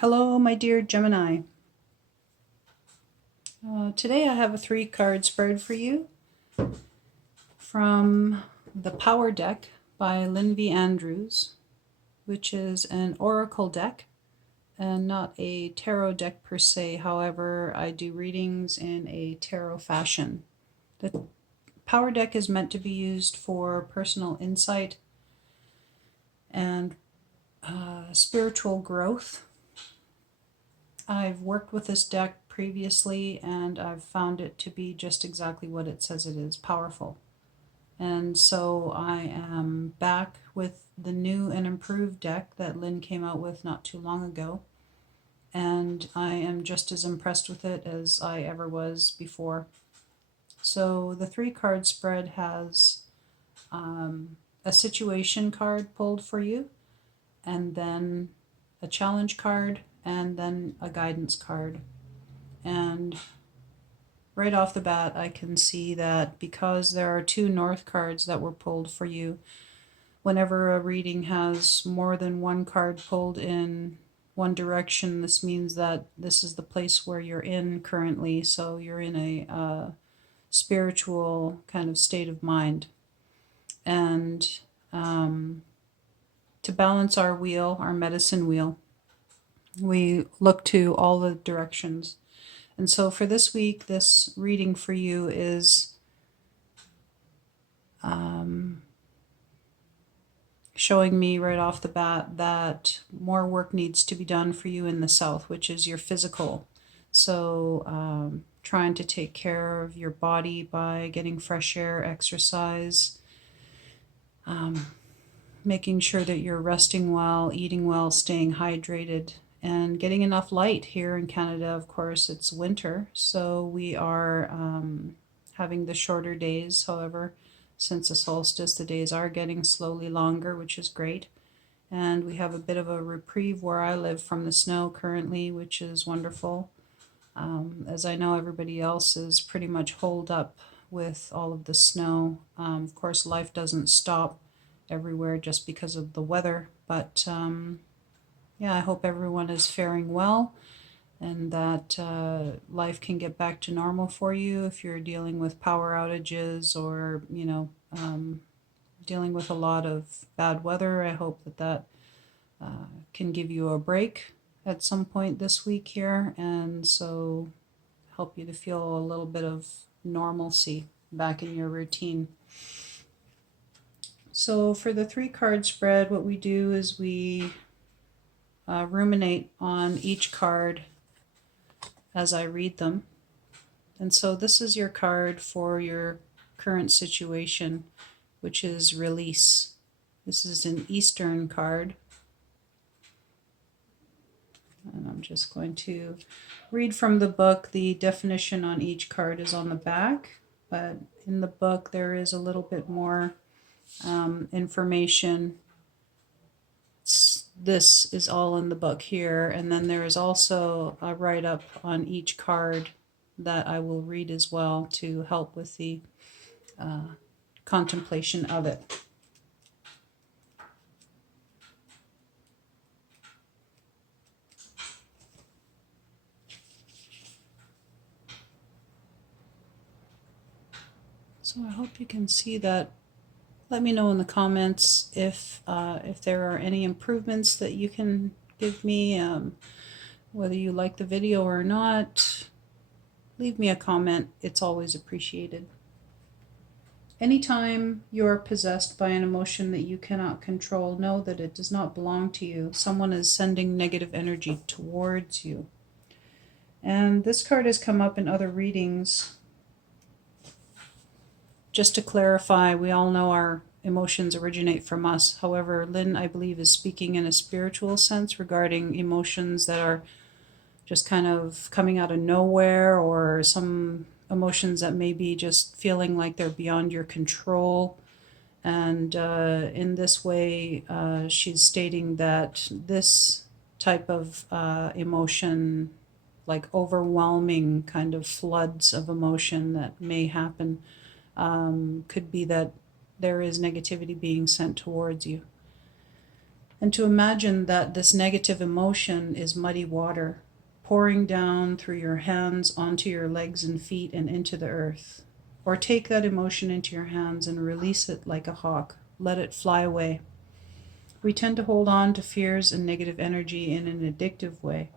Hello, my dear Gemini. Today I have a 3-card spread for you from the Power Deck by Lynn V, which is an oracle deck and not a tarot deck per se. However, I do readings in a tarot fashion. The Power Deck is meant to be used for personal insight and spiritual growth. I've worked with this deck previously and I've found it to be just exactly what it says it is, powerful. And so I am back with the new and improved deck that Lynn came out with not too long ago. And I am just as impressed with it as I ever was before. So the 3-card spread has a situation card pulled for you, and then a challenge card, and then a guidance card. And right off the bat, I can see that because there are 2 North cards that were pulled for you, whenever a reading has more than 1 card pulled in one direction, this means that this is the place where you're in currently. So you're in a spiritual kind of state of mind. And to balance our wheel, our medicine wheel, we look to all the directions. And so for this week, this reading for you is showing me right off the bat that more work needs to be done for you in the south, which is your physical. So trying to take care of your body by getting fresh air, exercise, making sure that you're resting well, eating well, staying hydrated, and getting enough light. Here in Canada, of course, it's winter, so we are having the shorter days. However, since the solstice, the days are getting slowly longer, which is great. And we have a bit of a reprieve where I live from the snow currently, which is wonderful. As I know everybody else is pretty much holed up with all of the snow. Of course, life doesn't stop everywhere just because of the weather, but yeah, I hope everyone is faring well and that life can get back to normal for you if you're dealing with power outages or, dealing with a lot of bad weather. I hope that can give you a break at some point this week here, and so help you to feel a little bit of normalcy back in your routine. So for the 3-card spread, what we do is we ruminate on each card as I read them. And so this is your card for your current situation, which is release. This is an Eastern card. And I'm just going to read from the book. The definition on each card is on the back, but in the book there is a little bit more information. This is all in the book here, and then there is also a write-up on each card that I will read as well to help with the contemplation of it. So I hope you can see that. Let me know in the comments if there are any improvements that you can give me, whether you like the video or not. Leave me a comment. It's always appreciated. Anytime you're possessed by an emotion that you cannot control, know that it does not belong to you. Someone is sending negative energy towards you. And this card has come up in other readings. Just to clarify, we all know our emotions originate from us. However, Lynn, I believe, is speaking in a spiritual sense regarding emotions that are just kind of coming out of nowhere, or some emotions that may be just feeling like they're beyond your control. And in this way, she's stating that this type of emotion, like overwhelming kind of floods of emotion that may happen, could be that there is negativity being sent towards you. And to imagine that this negative emotion is muddy water pouring down through your hands onto your legs and feet and into the earth. Or take that emotion into your hands and release it like a hawk. Let it fly away. We tend to hold on to fears and negative energy in an addictive way.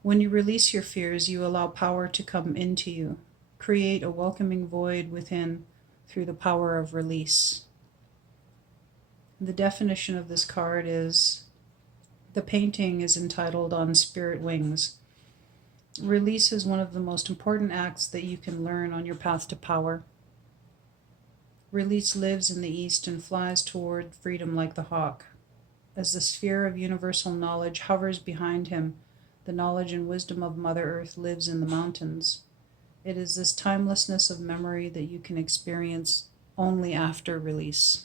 When you release your fears, you allow power to come into you. Create a welcoming void within through the power of release. The definition of this card is, the painting is entitled On Spirit Wings. Release is one of the most important acts that you can learn on your path to power. Release lives in the east and flies toward freedom like the hawk. As the sphere of universal knowledge hovers behind him, the knowledge and wisdom of Mother Earth lives in the mountains. It is this timelessness of memory that you can experience only after release.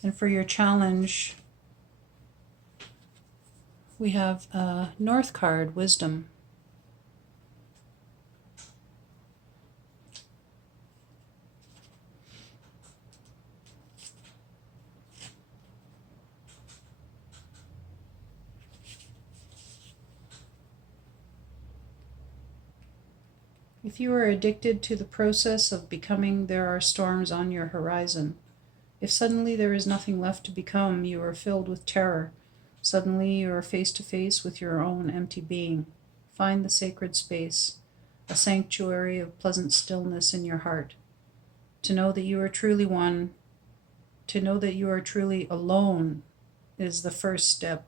And for your challenge, we have a North card, Wisdom. If you are addicted to the process of becoming, there are storms on your horizon. If suddenly there is nothing left to become, you are filled with terror. Suddenly you are face to face with your own empty being. Find the sacred space, a sanctuary of pleasant stillness in your heart. To know that you are truly one, to know that you are truly alone, is the first step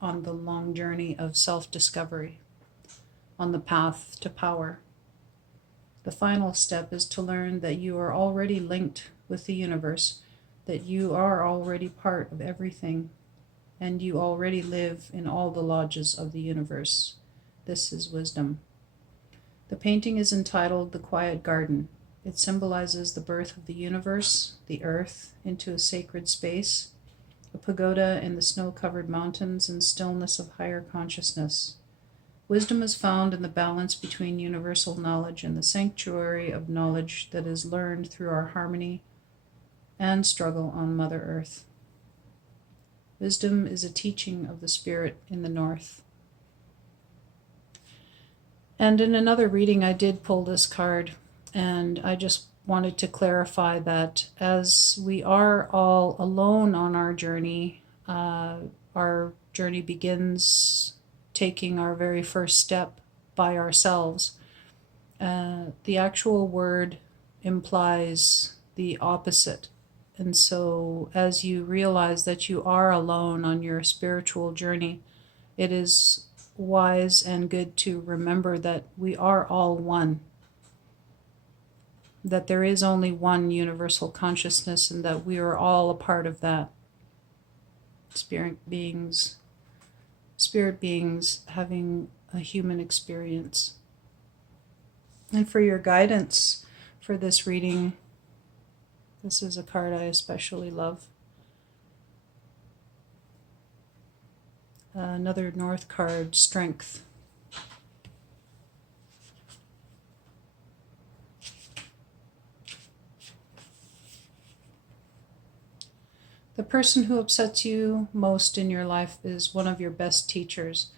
on the long journey of self-discovery, on the path to power. The final step is to learn that you are already linked with the universe, that you are already part of everything, and you already live in all the lodges of the universe. This is wisdom. The painting is entitled The Quiet Garden. It symbolizes the birth of the universe, the earth, into a sacred space, a pagoda in the snow-covered mountains and stillness of higher consciousness. Wisdom is found in the balance between universal knowledge and the sanctuary of knowledge that is learned through our harmony and struggle on Mother Earth. Wisdom is a teaching of the Spirit in the North. And in another reading, I did pull this card, and I just wanted to clarify that as we are all alone on our journey begins taking our very first step by ourselves. The actual word implies the opposite. And so as you realize that you are alone on your spiritual journey, it is wise and good to remember that we are all one, that there is only one universal consciousness and that we are all a part of that. Spirit beings having a human experience. And for your guidance for this reading, this is a card I especially love. Another North card, Strength. The person who upsets you most in your life is one of your best teachers.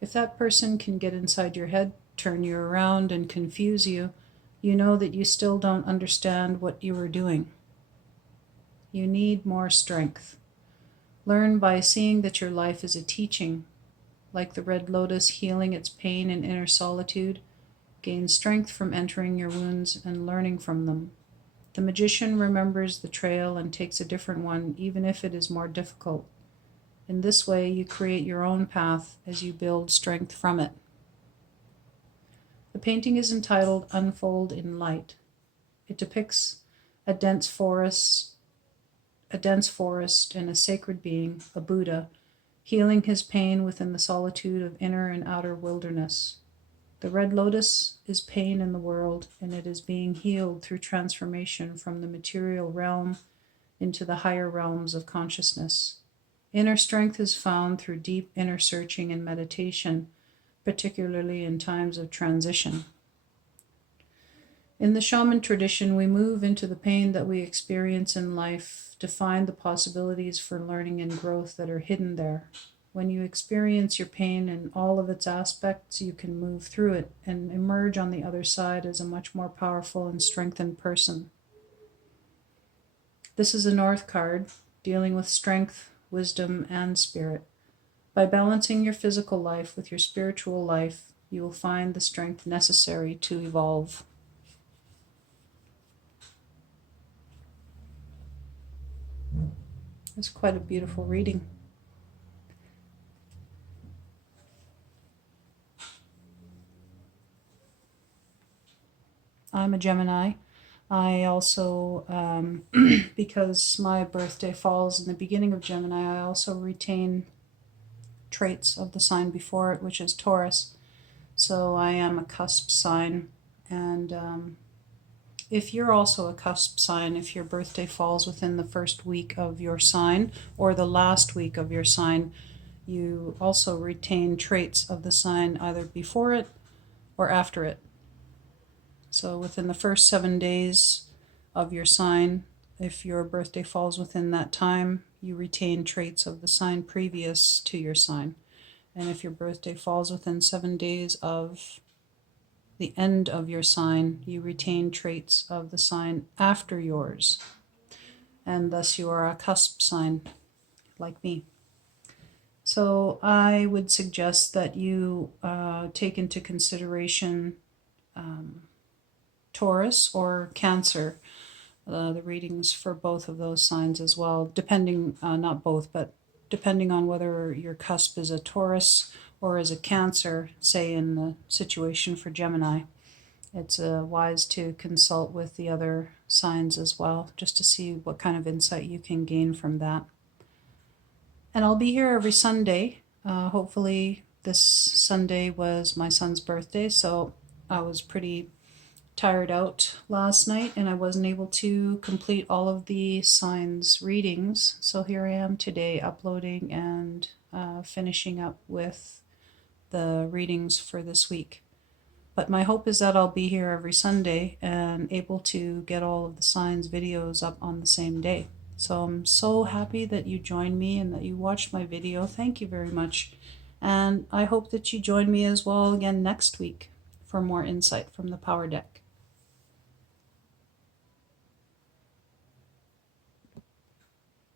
If that person can get inside your head, turn you around, and confuse you, you know that you still don't understand what you are doing. You need more strength. Learn by seeing that your life is a teaching. Like the red lotus healing its pain in inner solitude, gain strength from entering your wounds and learning from them. The magician remembers the trail and takes a different one, even if it is more difficult. In this way, you create your own path as you build strength from it. The painting is entitled Unfold in Light. It depicts a dense forest and a sacred being, a Buddha, healing his pain within the solitude of inner and outer wilderness. The red lotus is pain in the world, and it is being healed through transformation from the material realm into the higher realms of consciousness. Inner strength is found through deep inner searching and meditation, particularly in times of transition. In the shaman tradition, we move into the pain that we experience in life to find the possibilities for learning and growth that are hidden there. When you experience your pain in all of its aspects, you can move through it and emerge on the other side as a much more powerful and strengthened person. This is a North card dealing with strength, wisdom, and spirit. By balancing your physical life with your spiritual life, you will find the strength necessary to evolve. It's quite a beautiful reading. I'm a Gemini. I also, because my birthday falls in the beginning of Gemini, I also retain traits of the sign before it, which is Taurus. So I am a cusp sign. And if you're also a cusp sign, if your birthday falls within the first week of your sign or the last week of your sign, you also retain traits of the sign either before it or after it. So within the first 7 days of your sign, if your birthday falls within that time, you retain traits of the sign previous to your sign. And if your birthday falls within 7 days of the end of your sign, you retain traits of the sign after yours. And thus you are a cusp sign, like me. So I would suggest that you take into consideration Taurus or Cancer, the readings for both of those signs as well, depending, not both, but depending on whether your cusp is a Taurus or is a Cancer, say in the situation for Gemini. It's wise to consult with the other signs as well, just to see what kind of insight you can gain from that. And I'll be here every Sunday. Hopefully this Sunday was my son's birthday, so I was pretty tired out last night and I wasn't able to complete all of the signs readings. So here I am today uploading and finishing up with the readings for this week. But my hope is that I'll be here every Sunday and able to get all of the signs videos up on the same day. So I'm so happy that you joined me and that you watched my video. Thank you very much. And I hope that you join me as well again next week for more insight from the Power Deck.